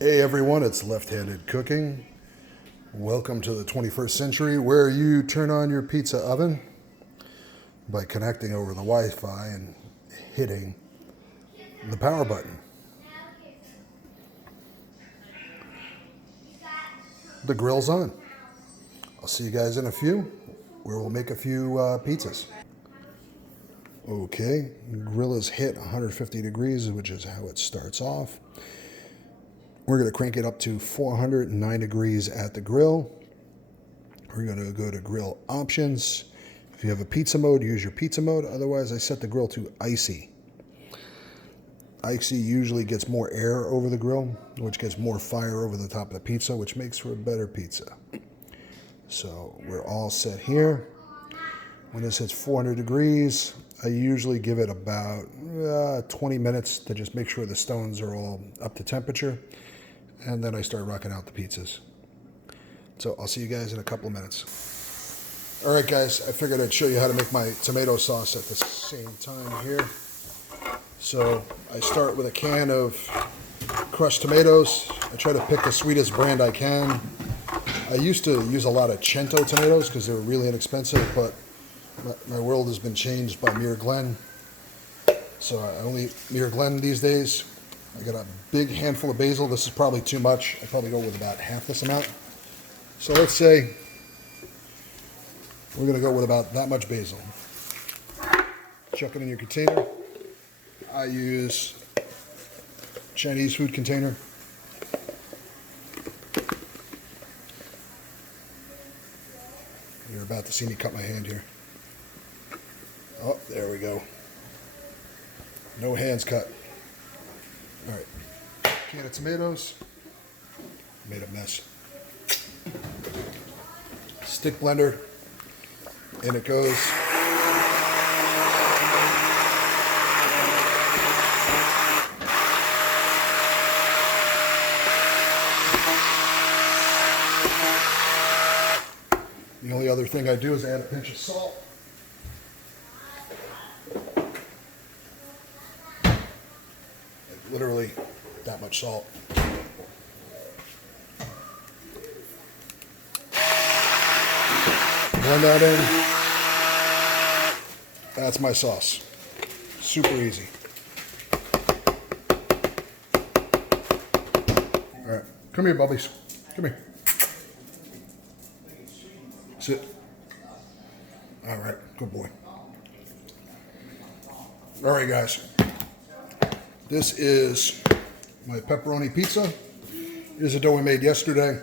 Hey everyone, it's Left-Handed Cooking. Welcome to the 21st century where you turn on your pizza oven by connecting over the Wi-Fi and hitting the power button. The grill's on. I'll see you guys in a few where we'll make a few pizzas. Okay, grill is hit 150 degrees, which is how it starts off. We're going to crank it up to 409 degrees at the grill. We're going to go to grill options. If you have a pizza mode, use your pizza mode. Otherwise, I set the grill to icy. Icy usually gets more air over the grill, which gets more fire over the top of the pizza, which makes for a better pizza. So we're all set here. When this hits 400 degrees, I usually give it about 20 minutes to just make sure the stones are all up to temperature. And then I start rocking out the pizzas. So I'll see you guys in a couple of minutes. All right, guys, I figured I'd show you how to make my tomato sauce at the same time here. So I start with a can of crushed tomatoes. I try to pick the sweetest brand I can. I used to use a lot of Cento tomatoes because they were really inexpensive, but my world has been changed by Muir Glen. So I only eat Muir Glen these days. I got a big handful of basil. This is probably too much. I probably go with about half this amount. So let's say we're going to go with about that much basil. Chuck it in your container. I use Chinese food container. You're about to see me cut my hand here. Oh, there we go. No hands cut. All right, can of tomatoes. Made a mess. Stick blender. In it goes. The only other thing I do is add a pinch of salt. Literally that much salt. Blend that in. That's my sauce. Super easy. All right, come here, Bubbies. Come here. Sit. All right, good boy. All right, guys. This is my pepperoni pizza. It is a dough we made yesterday.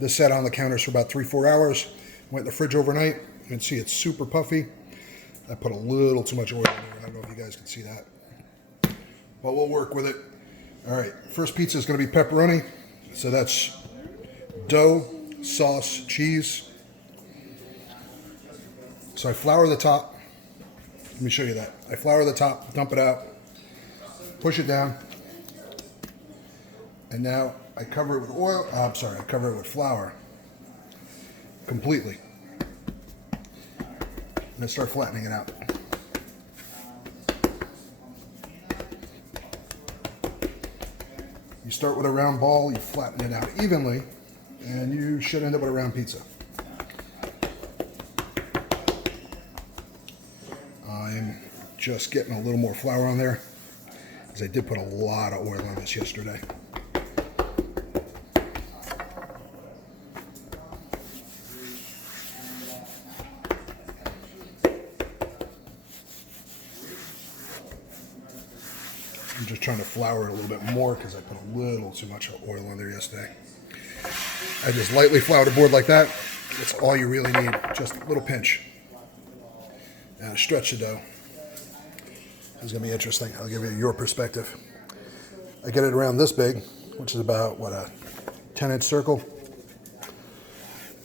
This sat on the counters for about 3-4 hours. Went in the fridge overnight. You can see it's super puffy. I put a little too much oil in there. I don't know if you guys can see that. But we'll work with it. All right, first pizza is going to be pepperoni. So that's dough, sauce, cheese. So I flour the top. Let me show you that. I flour the top, dump it out. Push it down, and now I cover it with oil. I cover it with flour completely. And I start flattening it out. You start with a round ball, you flatten it out evenly, and you should end up with a round pizza. I'm just getting a little more flour on there, because I did put a lot of oil on this yesterday. I'm just trying to flour it a little bit more because I put a little too much oil on there yesterday. I just lightly floured a board like that. That's all you really need, just a little pinch. Now stretch the dough. This is going to be interesting. I'll give you your perspective. I get it around this big, which is about, what, a 10-inch circle.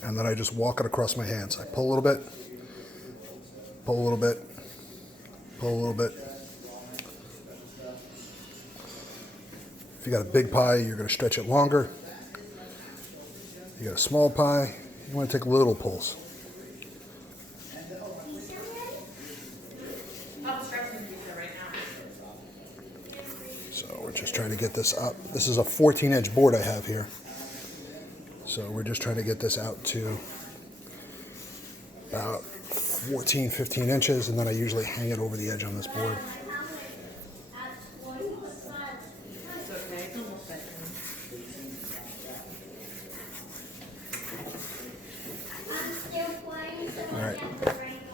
And then I just walk it across my hands. I pull a little bit, pull a little bit, pull a little bit. If you got a big pie, you're going to stretch it longer. You got a small pie, you want to take little pulls. So we're just trying to get this up. This is a 14-inch board I have here. So we're just trying to get this out to about 14, 15 inches, and then I usually hang it over the edge on this board. All right,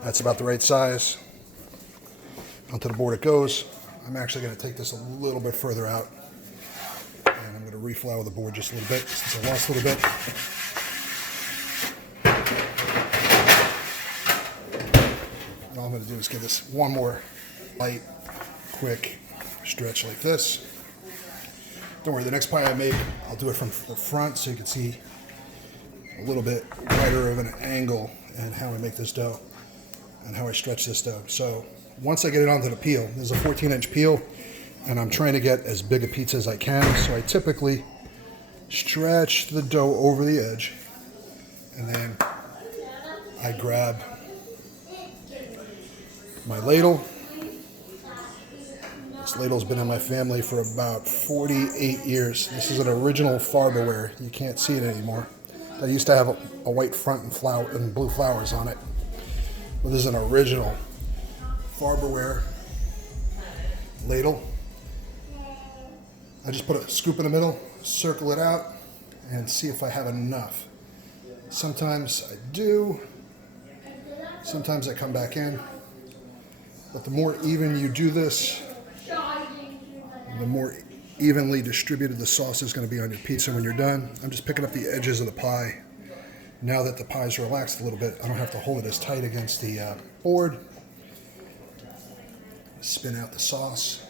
that's about the right size. Onto the board it goes. I'm actually going to take this a little bit further out, and I'm going to reflour the board just a little bit since I lost a little bit. All I'm going to do is give this one more light, quick stretch like this. Don't worry, the next pie I make, I'll do it from the front so you can see a little bit wider of an angle and how I make this dough and how I stretch this dough. So once I get it onto the peel, there's a 14-inch peel, and I'm trying to get as big a pizza as I can. So I typically stretch the dough over the edge, and then I grab my ladle. This ladle's been in my family for about 48 years. This is an original Farberware. You can't see it anymore. I used to have a white front and blue flowers on it. But this is an original Farberware ladle. I just put a scoop in the middle, circle it out, and see if I have enough. Sometimes I do. Sometimes I come back in. But the more even you do this, the more evenly distributed the sauce is going to be on your pizza when you're done. I'm just picking up the edges of the pie. Now that the pie's relaxed a little bit, I don't have to hold it as tight against the board. Spin out the sauce.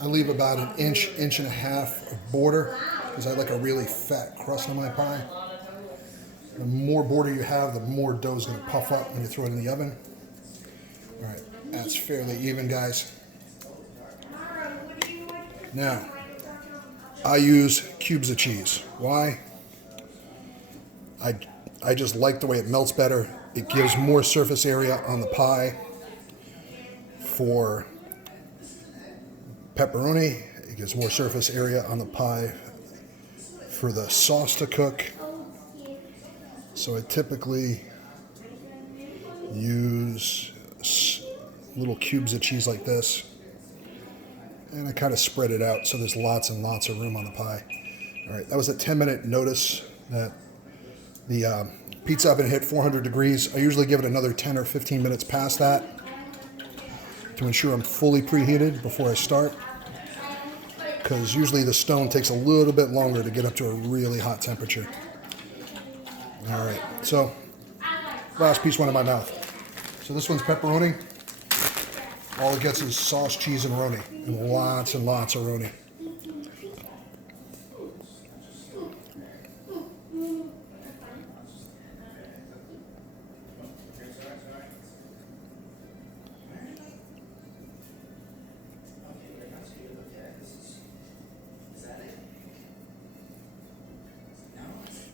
I leave about an inch, inch and a half of border because I like a really fat crust on my pie. The more border you have, the more dough is going to puff up when you throw it in the oven. All right, that's fairly even, guys. Now, I use cubes of cheese. Why? I just like the way it melts better. It gives more surface area on the pie for pepperoni. It gives more surface area on the pie for the sauce to cook. So I typically use little cubes of cheese like this, and I kind of spread it out so there's lots and lots of room on the pie. All right, that was a 10-minute notice that the pizza oven hit 400 degrees. I usually give it another 10 or 15 minutes past that to ensure I'm fully preheated before I start, because usually the stone takes a little bit longer to get up to a really hot temperature. All right, so last piece went in my mouth. So this one's pepperoni. All it gets is sauce, cheese, and roni, and lots of roni.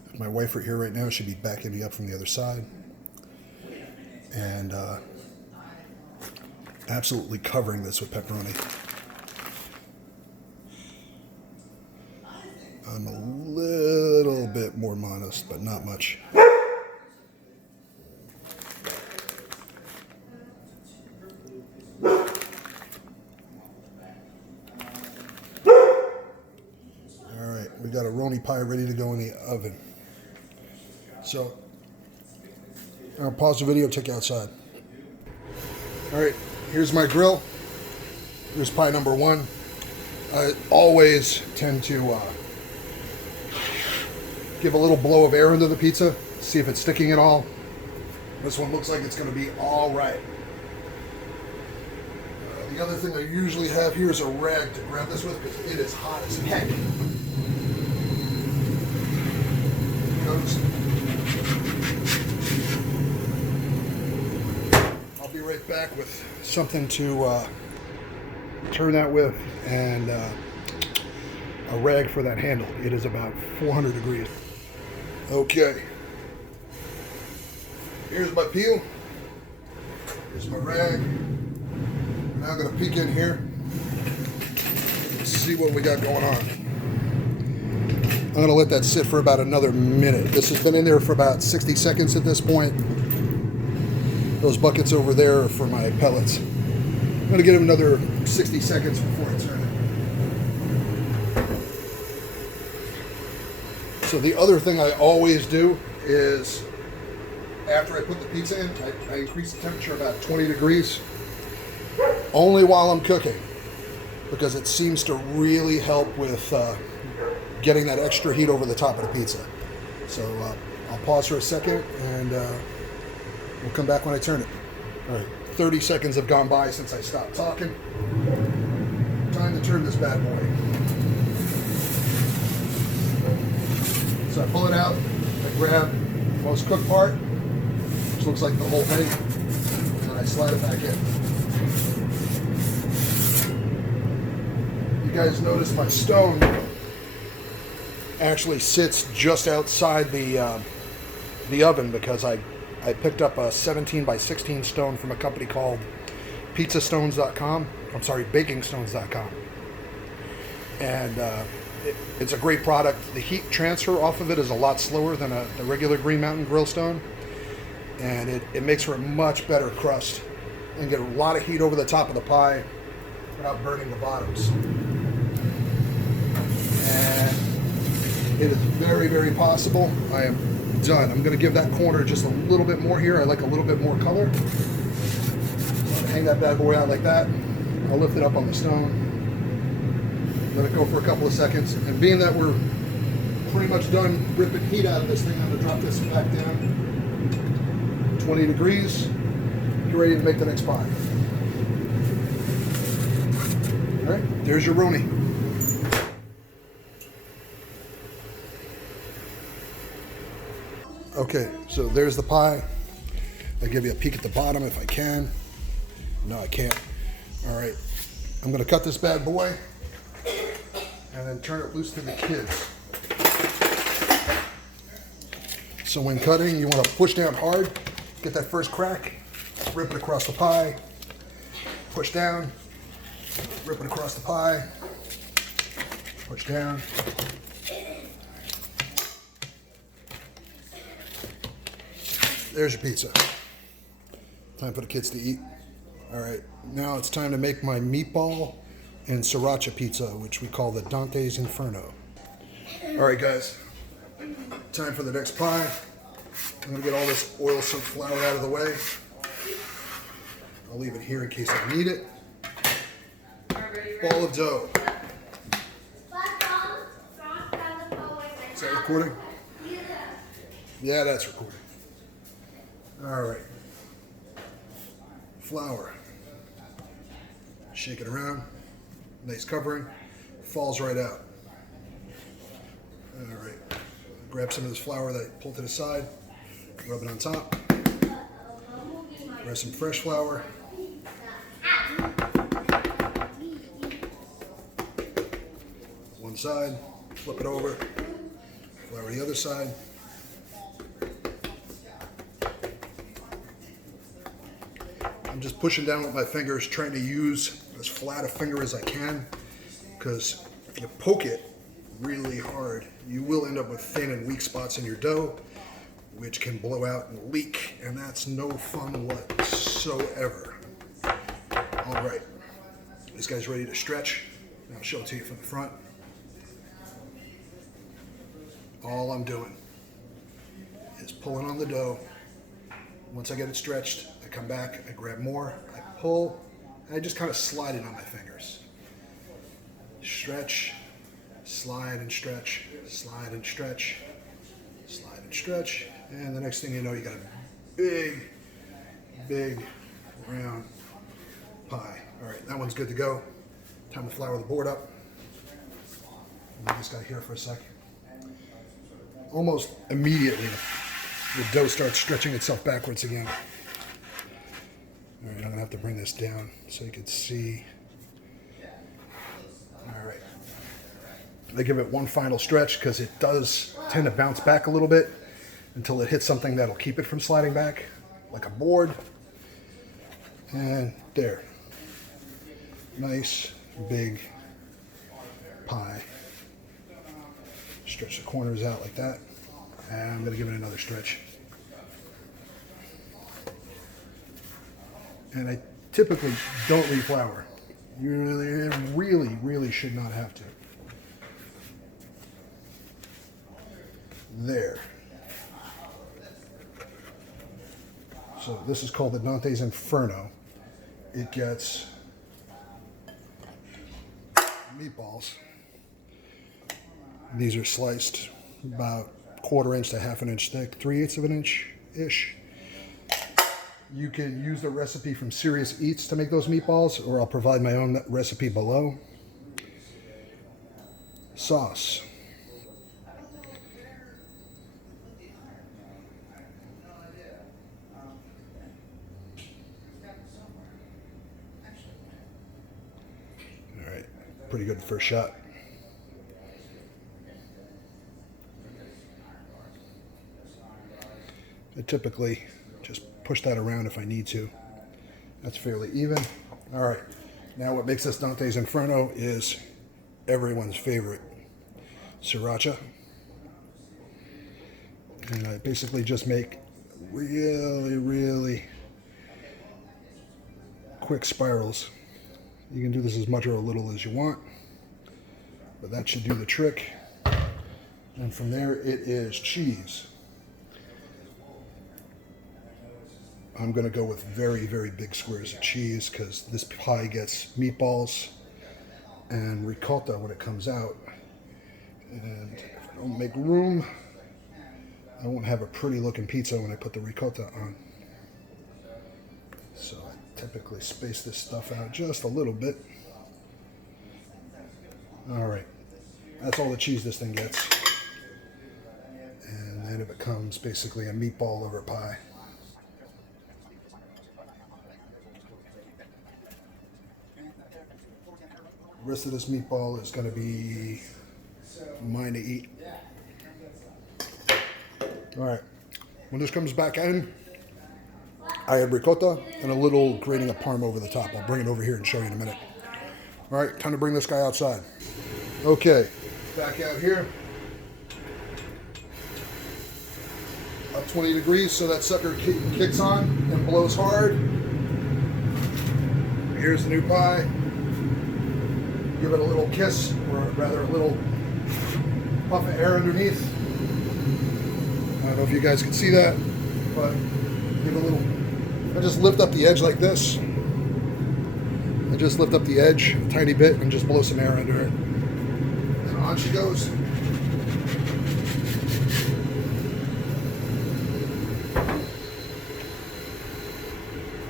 If my wife were here right now, she'd be backing me up from the other side. And absolutely covering this with pepperoni. I'm a little bit more modest, but not much. All right, we got a roni pie ready to go in the oven. So, I'll pause the video, take you outside. All right, here's my grill. Here's pie number one. I always tend to give a little blow of air into the pizza, see if it's sticking at all. This one looks like it's going to be all right. The other thing I usually have here is a rag to grab this with because it is hot as heck. I'll be right back with something to turn that with and a rag for that handle. It is about 400 degrees. Okay. Here's my peel. Here's my rag. Now I'm going to peek in here. See see what we got going on. I'm going to let that sit for about another minute. This has been in there for about 60 seconds at this point. Those buckets over there are for my pellets. I'm going to give them another 60 seconds before I turn it. So the other thing I always do is, after I put the pizza in, I increase the temperature about 20 degrees, only while I'm cooking, because it seems to really help with getting that extra heat over the top of the pizza. So I'll pause for a second, and we'll come back when I turn it. All right, 30 seconds have gone by since I stopped talking. Time to turn this bad boy. So I pull it out, I grab the most cooked part, which looks like the whole thing, and then I slide it back in. You guys notice my stone actually sits just outside the oven, because I picked up a 17 by 16 stone from a company called pizzastones.com. I'm sorry, bakingstones.com. And it's a great product. The heat transfer off of it is a lot slower than the regular greenmountaingrill stone, and it makes for a much better crust and get a lot of heat over the top of the pie without burning the bottoms. And it is very, very possible I am done. I'm going to give that corner just a little bit more here. I like a little bit more color. So I'm going to hang that bad boy out like that. I'll lift it up on the stone. Let it go for a couple of seconds. And being that we're pretty much done ripping heat out of this thing, I'm going to drop this back down. 20 degrees. Get ready to make the next pie. All right, there's your Roni. Okay, so there's the pie. I'll give you a peek at the bottom if I can. No, I can't. All right, I'm gonna cut this bad boy and then turn it loose to the kids. So when cutting, you wanna push down hard, get that first crack, rip it across the pie, push down, rip it across the pie, push down. There's your pizza. Time for the kids to eat. All right, now it's time to make my meatball and sriracha pizza, which we call the Dantes Inferno. All right, guys, time for the next pie. I'm gonna get all this oil-soaked flour out of the way. I'll leave it here in case I need it. Ball of dough. Is that recording? Yeah, that's recording. All right. Flour. Shake it around. Nice covering. Falls right out. All right. Grab some of this flour that I pulled to the side. Rub it on top. Grab some fresh flour. One side. Flip it over. Flour the other side. I'm just pushing down with my fingers, trying to use as flat a finger as I can, because if you poke it really hard, you will end up with thin and weak spots in your dough, which can blow out and leak, and that's no fun whatsoever. All right, this guy's ready to stretch. I'll show it to you from the front. All I'm doing is pulling on the dough. Once I get it stretched, I come back, I grab more, I pull, and I just kind of slide it on my fingers. Stretch, slide and stretch, slide and stretch, slide and stretch, and the next thing you know, you got a big, big, round pie. All right, that one's good to go. Time to flour the board up. Leave this guy here for a sec. Almost immediately, the dough starts stretching itself backwards again. All right, I'm gonna have to bring this down so you can see. All right. I give it one final stretch because it does tend to bounce back a little bit until it hits something that'll keep it from sliding back, like a board. And there. Nice, big pie. Stretch the corners out like that. And I'm going to give it another stretch. And I typically don't reflour. You really should not have to. There. So this is called the Dantes Inferno. It gets meatballs. These are sliced about 1/4 inch to 1/2 inch thick, 3/8 of an inch-ish. You can use the recipe from Serious Eats to make those meatballs, or I'll provide my own recipe below. Sauce. All right, pretty good first shot. I typically just push that around if I need to. That's fairly even. All right, now what makes this Dantes Inferno is everyone's favorite, sriracha. And I basically just make really quick spirals. You can do this as much or a little as you want, but that should do the trick. And from there, it is cheese. I'm going to go with very big squares of cheese because this pie gets meatballs and ricotta when it comes out. And if I don't make room, I won't have a pretty looking pizza when I put the ricotta on. So I typically space this stuff out just a little bit. All right, that's all the cheese this thing gets. And then it becomes basically a meatball over pie. The rest of this meatball is going to be mine to eat. All right, when this comes back in, I have ricotta and a little grating of parm over the top. I'll bring it over here and show you in a minute. All right, time to bring this guy outside. Okay, back out here. About 20 degrees, so that sucker kicks on and blows hard. Here's the new pie. Give it a little kiss, or rather a little puff of air underneath. I don't know if you guys can see that, but give a little, I just lift up the edge like this. I just lift up the edge a tiny bit and just blow some air under it. And on she goes.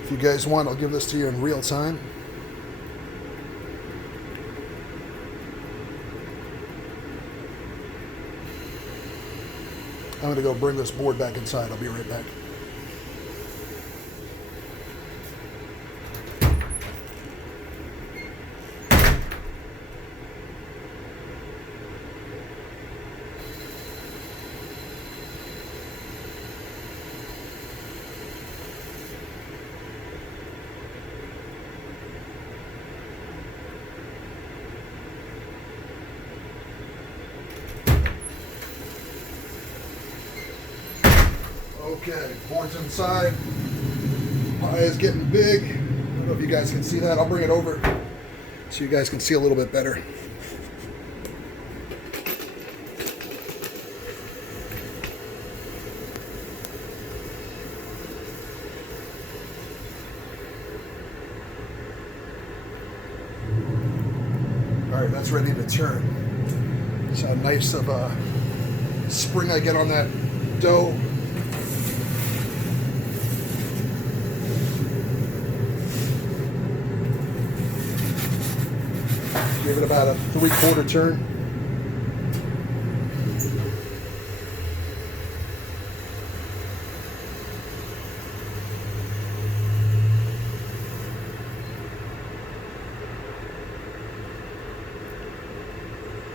If you guys want, I'll give this to you in real time. I'm going to go bring this board back inside. I'll be right back. Okay, board's inside. Pie is getting big. I don't know if you guys can see that. I'll bring it over so you guys can see a little bit better. All right, that's ready to turn. See how nice of a spring I get on that dough. Give it about a 3/4 turn.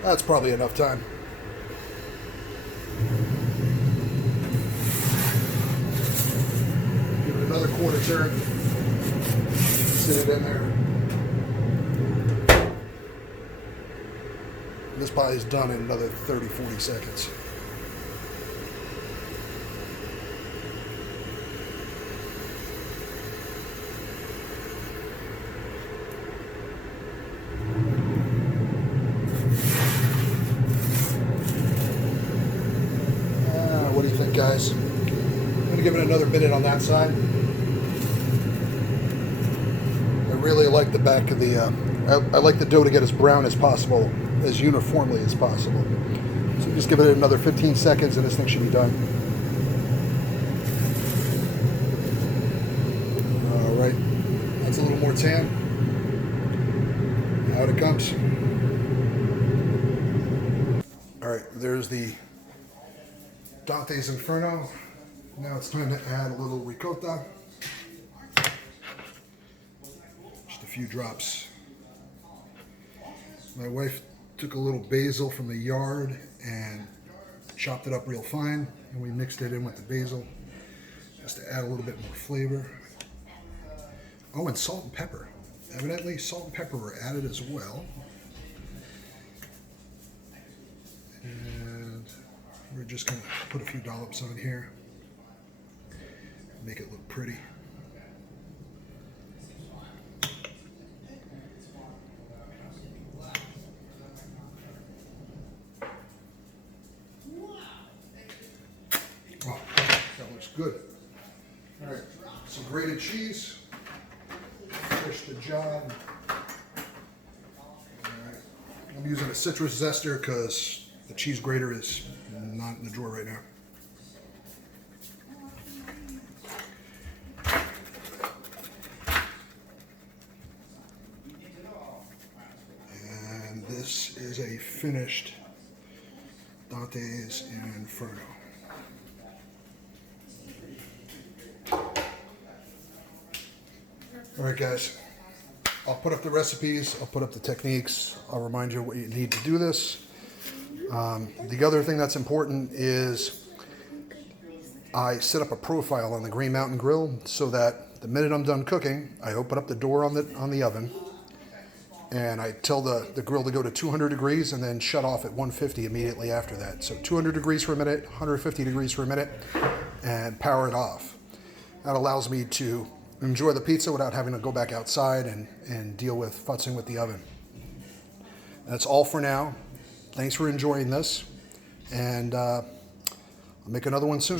That's probably enough time. Give it another 1/4 turn. Sit it in there. This pie is done in another 30, 40 seconds. What do you think, guys? I'm going to give it another minute on that side. I really like the back of the, I like the dough to get as brown as possible, as uniformly as possible. So just give it another 15 seconds and this thing should be done. All right, that's a little more tan. Out it comes. All right, there's the Dantes Inferno. Now it's time to add a little ricotta. Just a few drops. My wife took a little basil from the yard and chopped it up real fine, and we mixed it in with the basil just to add a little bit more flavor. Oh, and salt and pepper. Evidently, salt and pepper were added as well. And we're just going to put a few dollops on here, make it look pretty. Oh, that looks good. All right, some grated cheese. Finish the job. All right. I'm using a citrus zester because the cheese grater is not in the drawer right now. And this is a finished Dantes Inferno. All right, guys, I'll put up the recipes, I'll put up the techniques, I'll remind you what you need to do this. The other thing that's important is I set up a profile on the greenmountaingrill so that the minute I'm done cooking, I open up the door on the oven and I tell the grill to go to 200 degrees and then shut off at 150 immediately after that. So 200 degrees for a minute, 150 degrees for a minute, and power it off. That allows me to enjoy the pizza without having to go back outside and deal with futzing with the oven. That's all for now. Thanks for enjoying this, and I'll make another one soon.